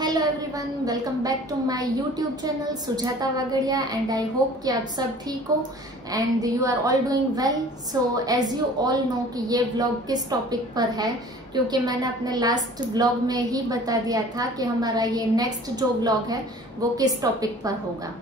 Hello everyone, welcome back to my YouTube channel Sujata Wagadia and I hope कि आप सब ठीक हो and you are all doing well. So as you all know कि ये vlog किस टॉपिक पर है, क्योंकि मैंने अपने लास्ट व्लॉग में ही बता दिया था कि हमारा ये नेक्स्ट जो व्लॉग है वो किस टॉपिक पर होगा।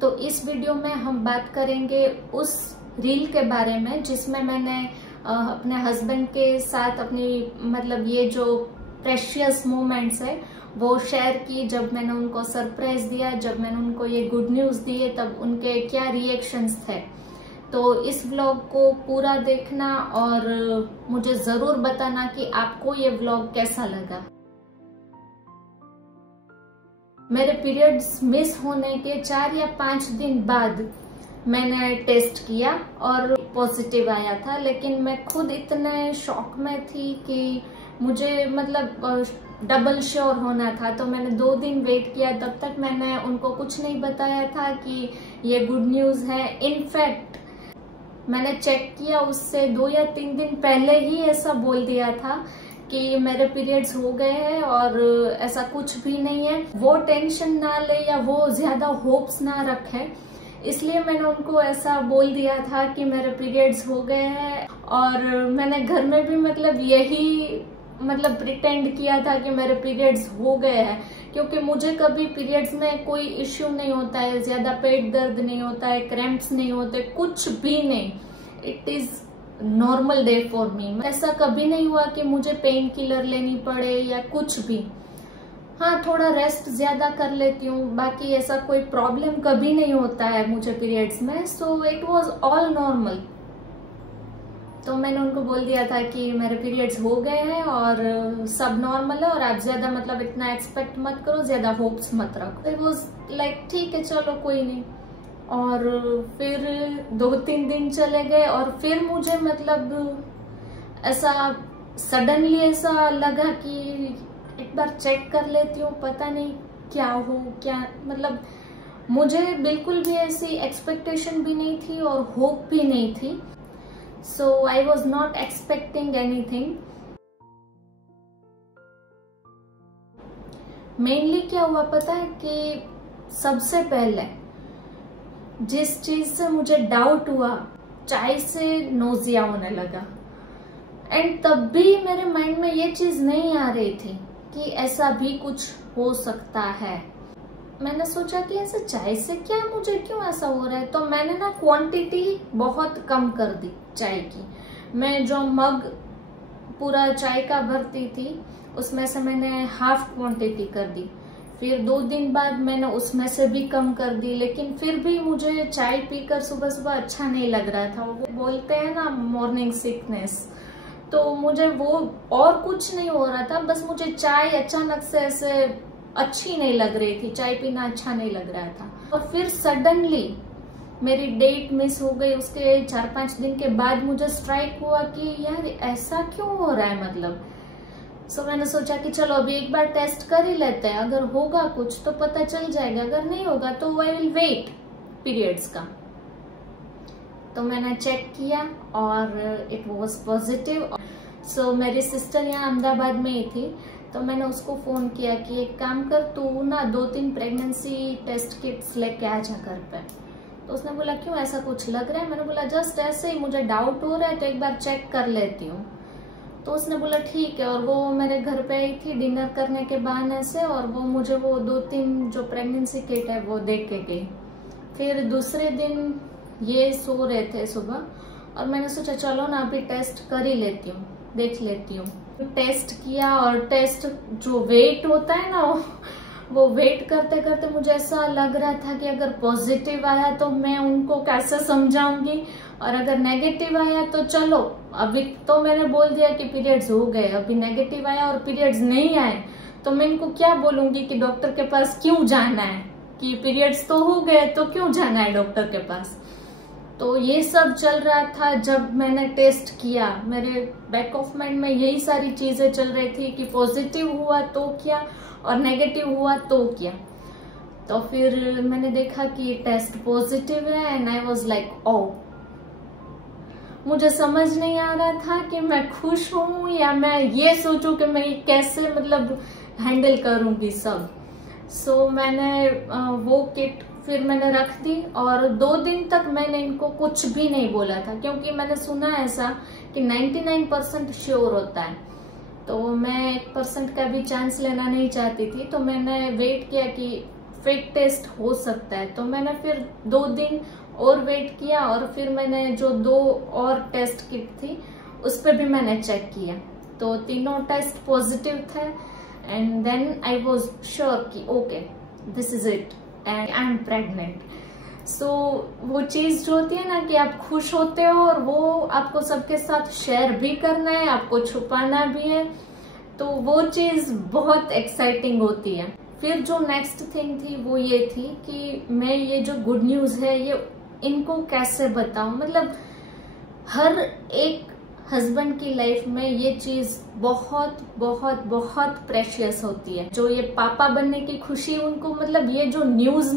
तो इस वीडियो में हम बात करेंगे उस रील के बारे में जिसमें मैंने अपने हस्बैंड के साथ अपनी मतलब ये जो प्रेशियस मोमेंट्स है वो शेयर की। जब मैंने उनको सरप्राइज दिया, जब मैंने उनको ये गुड न्यूज दिए, तब उनके क्या रिएक्शंस थे। तो इस व्लॉग को पूरा देखना और मुझे जरूर बताना कि आपको ये व्लॉग कैसा लगा। मेरे पीरियड्स मिस होने के 4 या 5 दिन बाद मैंने टेस्ट किया और पॉजिटिव आया था, लेकिन मैं खुद इतने शॉक में थी कि मुझे मतलब डबल श्योर होना था। तो मैंने 2 दिन वेट किया, तब तक मैंने उनको कुछ नहीं बताया था कि ये गुड न्यूज है। इनफैक्ट मैंने चेक किया उससे 2 या 3 दिन पहले ही ऐसा बोल दिया था कि मेरे पीरियड्स हो गए हैं और ऐसा कुछ भी नहीं है। वो टेंशन ना ले या वो ज्यादा होप्स ना रखे, इसलिए मैंने उनको ऐसा बोल दिया था कि मेरे पीरियड्स हो गए हैं। और मैंने घर में भी मतलब यही प्रिटेंड किया था कि मेरे पीरियड्स हो गए हैं, क्योंकि मुझे कभी पीरियड्स में कोई इश्यू नहीं होता है, ज्यादा पेट दर्द नहीं होता है, क्रैम्प्स नहीं होते, कुछ भी नहीं। It is normal day for me. ऐसा कभी नहीं हुआ कि मुझे पेन किलर लेनी पड़े या कुछ भी। हाँ, थोड़ा रेस्ट ज्यादा कर लेती हूँ, बाकी ऐसा कोई प्रॉब्लम कभी नहीं होता है मुझे पीरियड्स में। So it was all normal. तो मैंने उनको बोल दिया था कि मेरे पीरियड्स हो गए हैं और सब नॉर्मल है और आप ज्यादा इतना एक्सपेक्ट मत करो, ज्यादा होप्स मत रखो। इट वाज लाइक ठीक है, चलो कोई नहीं। और फिर 2-3 दिन चले गए और फिर मुझे ऐसा सडनली ऐसा लगा कि एक बार चेक कर लेती हूँ, पता नहीं क्या हो क्या। मुझे बिल्कुल भी ऐसी एक्सपेक्टेशन भी नहीं थी और होप भी नहीं थी। So I was not expecting anything. Mainly क्या हुआ पता है कि सबसे पहले जिस चीज से मुझे डाउट हुआ, चाय से नोजिया होने लगा। एंड तब भी मेरे माइंड में ये चीज नहीं आ रही थी कि ऐसा भी कुछ हो सकता है। मैंने सोचा कि ऐसे चाय से क्या, मुझे क्यों ऐसा हो रहा है। तो मैंने ना क्वांटिटी बहुत कम कर दी चाय की। मैं जो मग पूरा चाय का भरती थी उसमें से मैंने हाफ क्वांटिटी कर दी। फिर 2 दिन बाद मैंने उसमें से भी कम कर दी, लेकिन फिर भी मुझे चाय पीकर सुबह सुबह अच्छा नहीं लग रहा था। वो बोलते हैं ना मॉर्निंग सिकनेस, तो मुझे वो और कुछ नहीं हो रहा था, बस मुझे चाय अचानक से ऐसे अच्छी नहीं लग रही थी, चाय पीना अच्छा नहीं लग रहा था। और फिर सडनली मेरी डेट मिस हो गई। उसके 4-5 दिन के बाद मुझे स्ट्राइक हुआ कि यार ऐसा क्यों हो रहा है सो मैंने सोचा कि चलो अभी एक बार टेस्ट कर ही लेते हैं, अगर होगा कुछ तो पता चल जाएगा, अगर नहीं होगा तो आई विल वेट पीरियड्स का। तो मैंने चेक किया और इट वाज पॉजिटिव। सो मेरी सिस्टर यहाँ अहमदाबाद में ही थी, तो मैंने उसको फोन किया कि एक काम कर, तू ना 2-3 प्रेगनेंसी टेस्ट किट्स लेके आ जा घर पे। तो उसने बोला क्यों, ऐसा कुछ लग रहा है। मैंने बोला जस्ट ऐसे ही मुझे डाउट हो रहा है तो एक बार चेक कर लेती हूँ। तो उसने बोला ठीक है। और वो मेरे घर पे आई थी डिनर करने के बहाने से, और वो मुझे वो 2-3 जो प्रेगनेंसी किट है वो दे के गई। फिर दूसरे दिन ये सो रहे थे सुबह और मैंने सोचा चलो ना अभी टेस्ट कर ही लेती हूँ, देख लेती हूँ। टेस्ट किया और टेस्ट जो वेट होता है ना वो वेट करते करते मुझे ऐसा लग रहा था कि अगर पॉजिटिव आया तो मैं उनको कैसे समझाऊंगी, और अगर नेगेटिव आया तो चलो अभी तो मैंने बोल दिया कि पीरियड्स हो गए। अभी नेगेटिव आया और पीरियड्स नहीं आए तो मैं इनको क्या बोलूंगी कि डॉक्टर के पास क्यों जाना है, कि पीरियड्स तो हो गए तो क्यों जाना है डॉक्टर के पास। तो ये सब चल रहा था जब मैंने टेस्ट किया। मेरे बैक ऑफ माइंड में यही सारी चीजें चल रही थी कि पॉजिटिव हुआ तो क्या और नेगेटिव हुआ तो क्या। तो फिर मैंने देखा कि टेस्ट पॉजिटिव है and I was like oh. मुझे समझ नहीं आ रहा था कि मैं खुश हूँ या मैं ये सोचूं कि मैं कैसे हैंडल करूंगी सब। सो मैंने वो किट फिर मैंने रख दी और 2 दिन तक मैंने इनको कुछ भी नहीं बोला था, क्योंकि मैंने सुना ऐसा कि 99% श्योर होता है, तो मैं 1% का भी चांस लेना नहीं चाहती थी। तो मैंने वेट किया कि फेक टेस्ट हो सकता है, तो मैंने फिर 2 दिन और वेट किया और फिर मैंने जो 2 और टेस्ट किट थी उस पर भी मैंने चेक किया, तो तीनों टेस्ट पॉजिटिव थे। And then I was sure कि okay this is it and I am pregnant. So वो चीज जो होती है ना कि आप खुश होते हो और वो आपको सबके साथ शेयर भी करना है, आपको छुपाना भी है, तो वो चीज बहुत एक्साइटिंग होती है। फिर जो नेक्स्ट थिंग थी वो ये थी कि मैं ये जो गुड न्यूज है ये इनको कैसे बताऊं। मतलब हर एक हस्बैंड की लाइफ में ये चीज बहुत बहुत बहुत प्रेशियस होती है। जो ये पापा बनने की खुशी उनको, मतलब ये जो न्यूज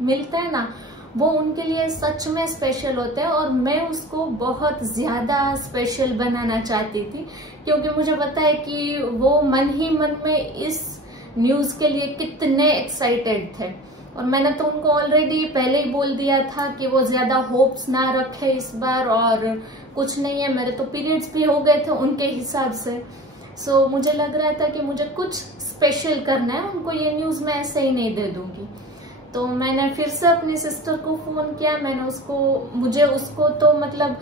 मिलता है ना, वो उनके लिए सच में स्पेशल होता है। और मैं उसको बहुत ज्यादा स्पेशल बनाना चाहती थी, क्योंकि मुझे पता है कि वो मन ही मन में इस न्यूज के लिए कितने एक्साइटेड थे। और मैंने तो उनको ऑलरेडी पहले ही बोल दिया था कि वो ज्यादा होप्स ना रखे इस बार, और कुछ नहीं है, मेरे तो पीरियड्स भी हो गए थे उनके हिसाब से। सो मुझे लग रहा था कि मुझे कुछ स्पेशल करना है, उनको ये न्यूज मैं ऐसे ही नहीं दे दूंगी। तो मैंने फिर से अपनी सिस्टर को फोन किया, मुझे उसको तो मतलब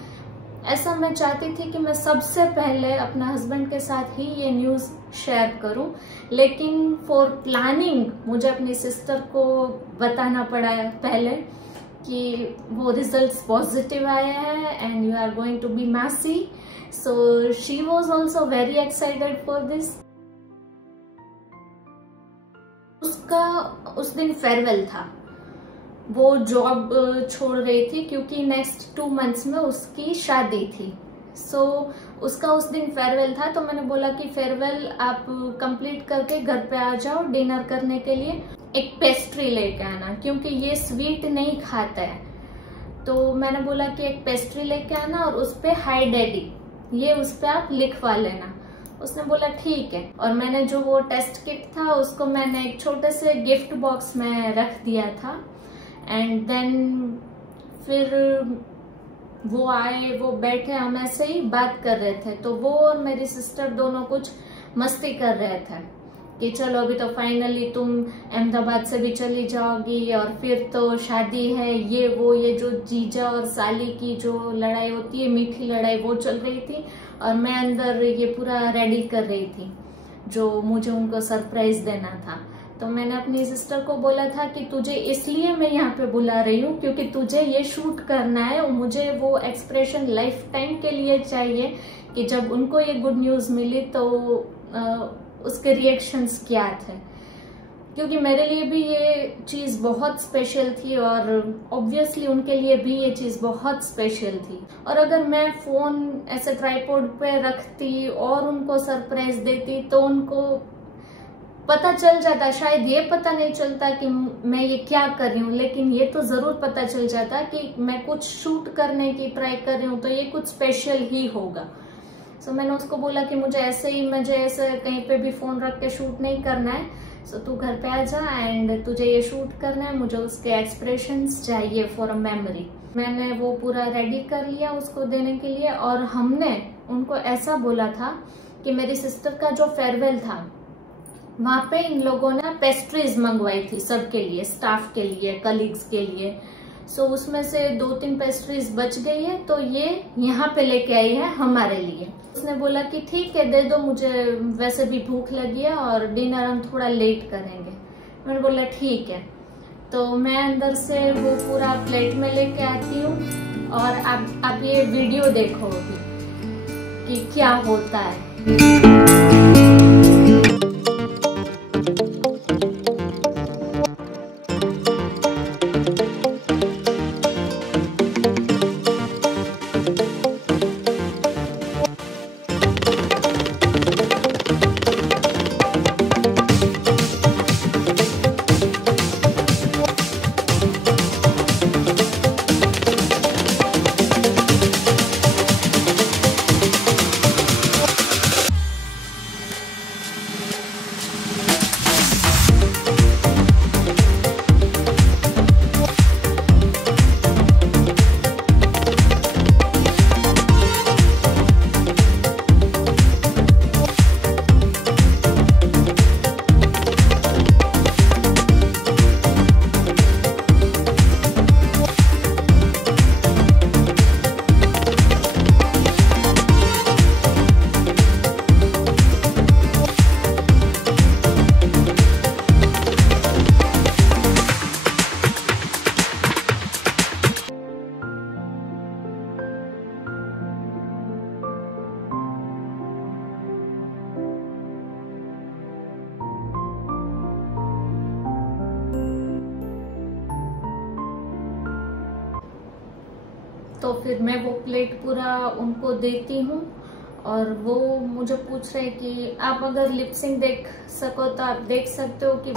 ऐसा मैं चाहती थी कि मैं सबसे पहले अपना हस्बैंड के साथ ही ये न्यूज शेयर करूं, लेकिन फॉर प्लानिंग मुझे अपनी सिस्टर को बताना पड़ा पहले कि वो रिजल्ट्स पॉजिटिव आए हैं and you are going to be mausi. So she was also very excited for this. उसका उस दिन फेयरवेल था, वो जॉब छोड़ रही थी क्योंकि नेक्स्ट 2 मंथ्स में उसकी शादी थी। सो उसका उस दिन फेयरवेल था, तो मैंने बोला कि फेयरवेल आप कंप्लीट करके घर पे आ जाओ डिनर करने के लिए, एक पेस्ट्री लेके आना, क्योंकि ये स्वीट नहीं खाता है। तो मैंने बोला कि एक पेस्ट्री लेके आना और उस पे हाय डैडी ये उस पे आप लिखवा लेना। उसने बोला ठीक है। और मैंने जो वो टेस्ट किट था उसको मैंने एक छोटे से गिफ्ट बॉक्स में रख दिया था। एंड देन फिर वो आए, वो बैठे, हम ऐसे ही बात कर रहे थे, तो वो और मेरी सिस्टर दोनों कुछ मस्ती कर रहे थे कि चलो अभी तो फाइनली तुम अहमदाबाद से भी चली जाओगी और फिर तो शादी है, ये जो जीजा और साली की जो लड़ाई होती है, मीठी लड़ाई, वो चल रही थी। और मैं अंदर ये पूरा रेडी कर रही थी जो मुझे उनको सरप्राइज देना था। तो मैंने अपनी सिस्टर को बोला था कि तुझे इसलिए मैं यहाँ पे बुला रही हूँ क्योंकि तुझे ये शूट करना है और मुझे वो एक्सप्रेशन लाइफ टाइम के लिए चाहिए कि जब उनको ये गुड न्यूज मिली तो उसके रिएक्शंस क्या थे, क्योंकि मेरे लिए भी ये चीज बहुत स्पेशल थी और ऑब्वियसली उनके लिए भी ये चीज बहुत स्पेशल थी। और अगर मैं फोन ऐसे ट्राइपॉड पे रखती और उनको सरप्राइज देती तो उनको पता चल जाता, शायद ये पता नहीं चलता कि मैं ये क्या कर रही हूँ, लेकिन ये तो जरूर पता चल जाता कि मैं कुछ शूट करने की ट्राई कर रही हूँ, तो ये कुछ स्पेशल ही होगा। सो मैंने उसको बोला कि मुझे ऐसे कहीं पे भी फोन रख के शूट नहीं करना है, सो तू घर पे आ जा एंड तुझे ये शूट करना है, मुझे उसके एक्सप्रेशंस चाहिए फॉर अ मेमोरी। मैंने वो पूरा रेडी कर लिया उसको देने के लिए। और हमने उनको ऐसा बोला था कि मेरी सिस्टर का जो फेयरवेल था वहां पे इन लोगों ने पेस्ट्रीज मंगवाई थी सबके लिए, स्टाफ के लिए, कलीग्स के लिए। सो उसमें से 2-3 पेस्ट्रीज बच गई है, तो ये यहाँ पे लेके आई है हमारे लिए। उसने बोला कि ठीक है दे दो, मुझे वैसे भी भूख लगी है और डिनर हम थोड़ा लेट करेंगे। मैंने बोला ठीक है। तो मैं अंदर से वो पूरा प्लेट में लेके आती हूँ और आप ये वीडियो देखो कि क्या होता है। तो फिर मैं वो प्लेट पूरा उनको देती हूँ और वो मुझे पूछ रहे कि आप अगर लिप सिंक देख सको तो आप देख सकते हो कि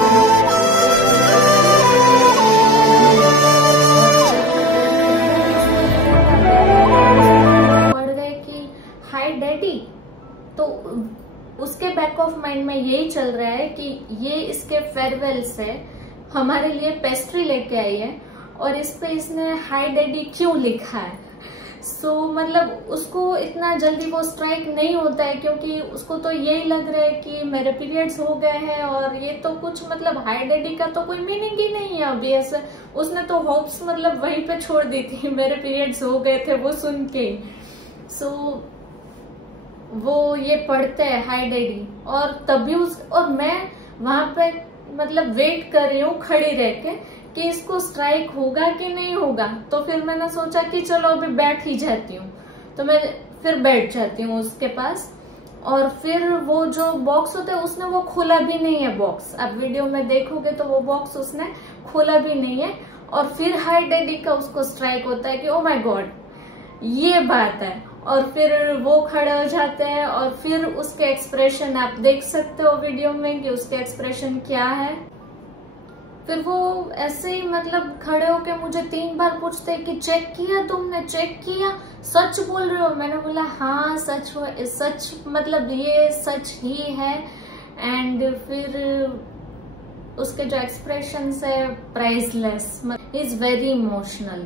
पढ़ गए कि हाय डैडी। तो उसके बैक ऑफ माइंड में यही चल रहा है कि ये इसके फेयरवेल से हमारे लिए पेस्ट्री लेके आई है और इस पे इसने हाय डैडी क्यों लिखा है। सो मतलब उसको इतना जल्दी वो स्ट्राइक नहीं होता है क्योंकि उसको तो यही लग रहा है कि मेरे पीरियड्स हो गए हैं और ये तो कुछ मतलब हाय डैडी का तो कोई मीनिंग ही नहीं है अभी ऐसे। उसने तो होप्स मतलब वहीं पे छोड़ दी थी, मेरे पीरियड्स हो गए थे वो सुन के। सो वो ये पढ़ते हैं हाय डैडी और तभी और मैं वहां पे मतलब वेट कर रही हूँ खड़ी रह के कि इसको स्ट्राइक होगा कि नहीं होगा। तो फिर मैंने सोचा कि चलो अभी बैठ ही जाती हूँ, तो मैं फिर बैठ जाती हूँ उसके पास। और फिर वो जो बॉक्स होता है उसने वो खोला भी नहीं है बॉक्स, आप वीडियो में देखोगे तो वो बॉक्स उसने खोला भी नहीं है। और फिर हाय डैडी का उसको स्ट्राइक होता है कि ओ माय गॉड ये बात है। और फिर वो खड़े हो जाते हैं और फिर उसके एक्सप्रेशन आप देख सकते हो वीडियो में कि उसके एक्सप्रेशन क्या है। फिर वो ऐसे ही मतलब खड़े होके मुझे 3 बार पूछते कि चेक किया तुमने, चेक किया, सच बोल रहे हो। मैंने बोला हाँ सच हो, सच मतलब ये सच ही है। एंड फिर उसके जो एक्सप्रेशन है प्राइसलेस, इज वेरी इमोशनल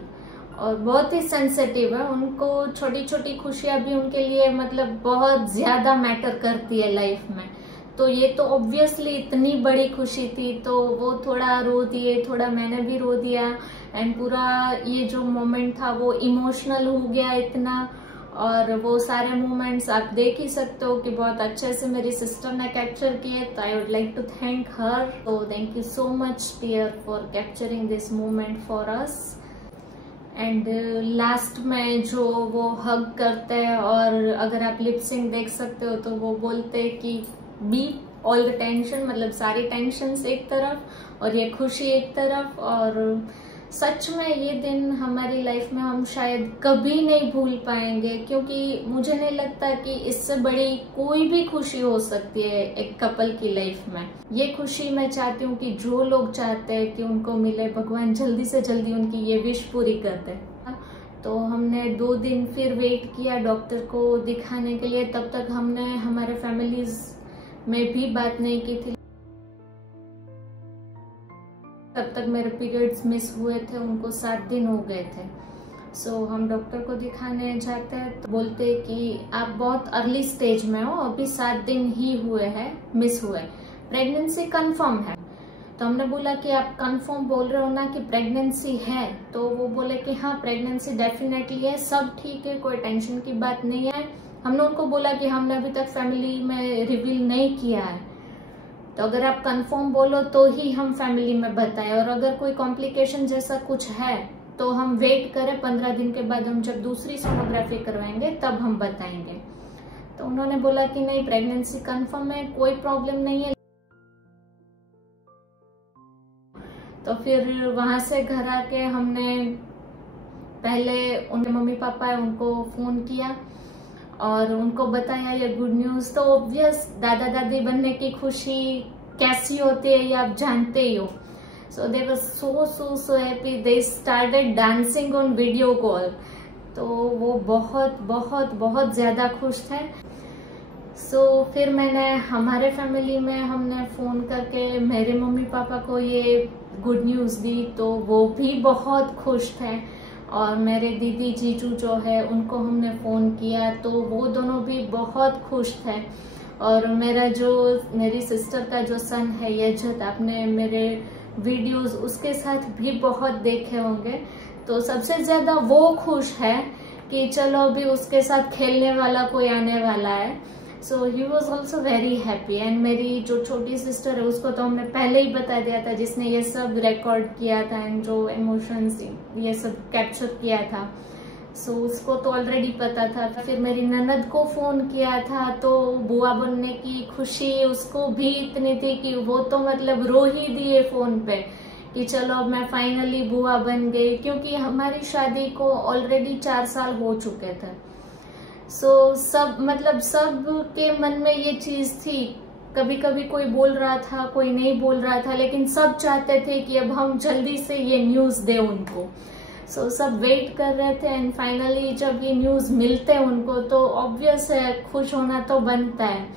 और बहुत ही सेंसिटिव है। उनको छोटी छोटी खुशियां भी उनके लिए मतलब बहुत ज्यादा मैटर करती है लाइफ में। तो ये तो ऑब्वियसली इतनी बड़ी खुशी थी तो वो थोड़ा रो दिए, थोड़ा मैंने भी रो दिया। एंड पूरा ये जो मोमेंट था वो इमोशनल हो गया इतना। और वो सारे मोमेंट्स आप देख ही सकते हो कि बहुत अच्छे से मेरी सिस्टर ने कैप्चर किए। तो I would like to thank her. तो thank you so much dear for capturing this moment for us. And last में जो वो हग करते हैं और अगर आप लिप सिंक देख सकते हो तो वो बोलते हैं कि बी ऑल द टेंशन, मतलब सारी टेंशन एक तरफ और ये खुशी एक तरफ। और सच में ये दिन हमारी लाइफ में हम शायद कभी नहीं भूल पाएंगे क्योंकि मुझे नहीं लगता कि इससे बड़ी कोई भी खुशी हो सकती है एक कपल की लाइफ में। ये खुशी मैं चाहती हूँ कि जो लोग चाहते हैं कि उनको मिले, भगवान जल्दी से जल्दी उनकी ये विश पूरी कर दे। तो हमने 2 दिन फिर वेट किया डॉक्टर को दिखाने के लिए। तब तक हमने हमारे फैमिलीज में भी बात नहीं की थी। तब तक मेरे पीरियड्स मिस हुए थे, उनको 7 दिन हो गए थे। सो हम डॉक्टर को दिखाने जाते हैं तो बोलते हैं कि आप बहुत अर्ली स्टेज में हो, अभी 7 दिन ही हुए हैं मिस हुए, प्रेगनेंसी कंफर्म है। तो हमने बोला कि आप कंफर्म बोल रहे हो ना कि प्रेगनेंसी है? तो वो बोले कि हाँ प्रेगनेंसी डेफिनेटली है, सब ठीक है, कोई टेंशन की बात नहीं है। हमने उनको बोला कि हमने अभी तक फैमिली में रिवील नहीं किया है, तो अगर आप कंफर्म बोलो तो ही हम फैमिली में बताएं। और अगर कोई कॉम्प्लिकेशन जैसा कुछ है तो हम वेट करें, 15 दिन के बाद हम जब दूसरी सोनोग्राफी करवाएंगे तब हम बताएंगे। तो उन्होंने बोला कि नहीं प्रेगनेंसी कंफर्म है, कोई प्रॉब्लम नहीं है। तो फिर वहां से घर आके हमने पहले उनके मम्मी पापा है उनको फोन किया और उनको बताया ये गुड न्यूज। तो ऑब्वियस दादा दादी बनने की खुशी कैसी होती है ये आप जानते ही हो। So they were so happy, they started dancing on video call. तो वो बहुत बहुत बहुत ज्यादा खुश थे। सो फिर मैंने हमारे फैमिली में हमने फोन करके मेरे मम्मी पापा को ये गुड न्यूज दी तो वो भी बहुत खुश थे। और मेरे दीदी जीजू जो है उनको हमने फोन किया तो वो दोनों भी बहुत खुश थे। और मेरी सिस्टर का जो सन है यजत, आपने मेरे वीडियोस उसके साथ भी बहुत देखे होंगे। तो सबसे ज्यादा वो खुश है कि चलो अभी उसके साथ खेलने वाला कोई आने वाला है। So he was also very happy. And मेरी जो छोटी सिस्टर है उसको तो हमने पहले ही बता दिया था, जिसने ये सब रिकॉर्ड किया था एंड जो इमोशंस ये सब कैप्चर किया था। सो उसको तो ऑलरेडी पता था। फिर मेरी ननद को फोन किया था तो बुआ बनने की खुशी उसको भी इतनी थी कि वो तो मतलब रो ही दिए फोन पे कि चलो अब मैं फाइनली बुआ बन गई, क्योंकि हमारी शादी को ऑलरेडी 4 साल हो चुके थे। सब के मन में ये चीज थी। कभी कभी कोई बोल रहा था, कोई नहीं बोल रहा था, लेकिन सब चाहते थे कि अब हम जल्दी से ये न्यूज दे उनको। सब वेट कर रहे थे एंड फाइनली जब ये न्यूज मिलते उनको तो ऑब्वियस है, खुश होना तो बनता है।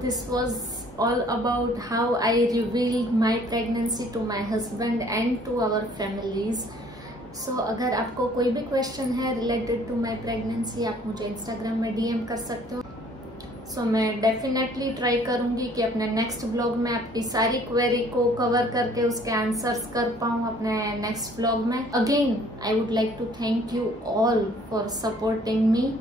This was all about how I revealed my pregnancy to my husband and to our families. अगर आपको कोई भी क्वेश्चन है रिलेटेड टू माई प्रेगनेंसी, आप मुझे इंस्टाग्राम में DM कर सकते हो। मैं डेफिनेटली ट्राई करूंगी कि अपने नेक्स्ट ब्लॉग में आपकी सारी क्वेरी को कवर करके उसके आंसर्स कर पाऊं अपने नेक्स्ट ब्लॉग में। Again I would like to thank you all for supporting me.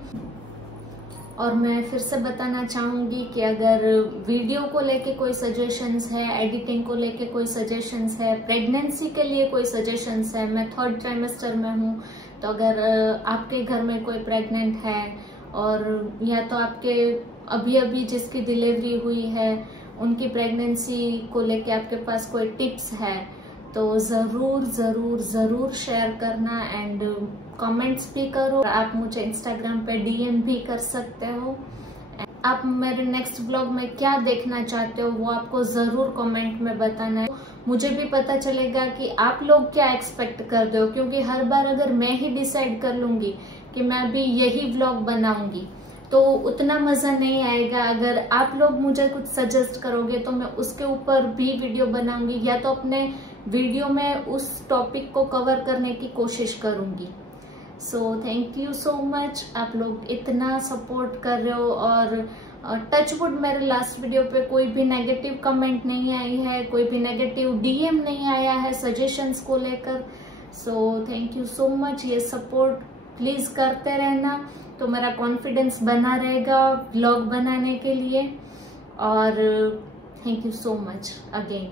और मैं फिर से बताना चाहूंगी कि अगर वीडियो को लेके कोई सजेशंस है, एडिटिंग को लेके कोई सजेशंस है, प्रेगनेंसी के लिए कोई सजेशंस है, मैं 3rd ट्राइमेस्टर में हूँ, तो अगर आपके घर में कोई प्रेग्नेंट है और या तो आपके अभी जिसकी डिलीवरी हुई है उनकी प्रेगनेंसी को लेके आपके पास कोई टिप्स है, तो जरूर जरूर जरूर शेयर करना एंड कमेंट्स भी करो। आप मुझे इंस्टाग्राम पे DM भी कर सकते हो। आप मेरे नेक्स्ट ब्लॉग में क्या देखना चाहते हो वो आपको जरूर कमेंट में बताना है। मुझे भी पता चलेगा कि आप लोग क्या एक्सपेक्ट करते हो, क्योंकि हर बार अगर मैं ही डिसाइड कर लूंगी कि मैं अभी यही ब्लॉग बनाऊंगी तो उतना मजा नहीं आएगा। अगर आप लोग मुझे कुछ सजेस्ट करोगे तो मैं उसके ऊपर भी वीडियो बनाऊंगी, या तो अपने वीडियो में उस टॉपिक को कवर करने की कोशिश करूंगी। थैंक यू सो मच, आप लोग इतना सपोर्ट कर रहे हो। और टचवुड मेरे लास्ट वीडियो पे कोई भी नेगेटिव कमेंट नहीं आई है, कोई भी नेगेटिव DM नहीं आया है सजेशंस को लेकर। थैंक यू सो मच, ये सपोर्ट प्लीज करते रहना तो मेरा कॉन्फिडेंस बना रहेगा ब्लॉग बनाने के लिए। और thank you so much again.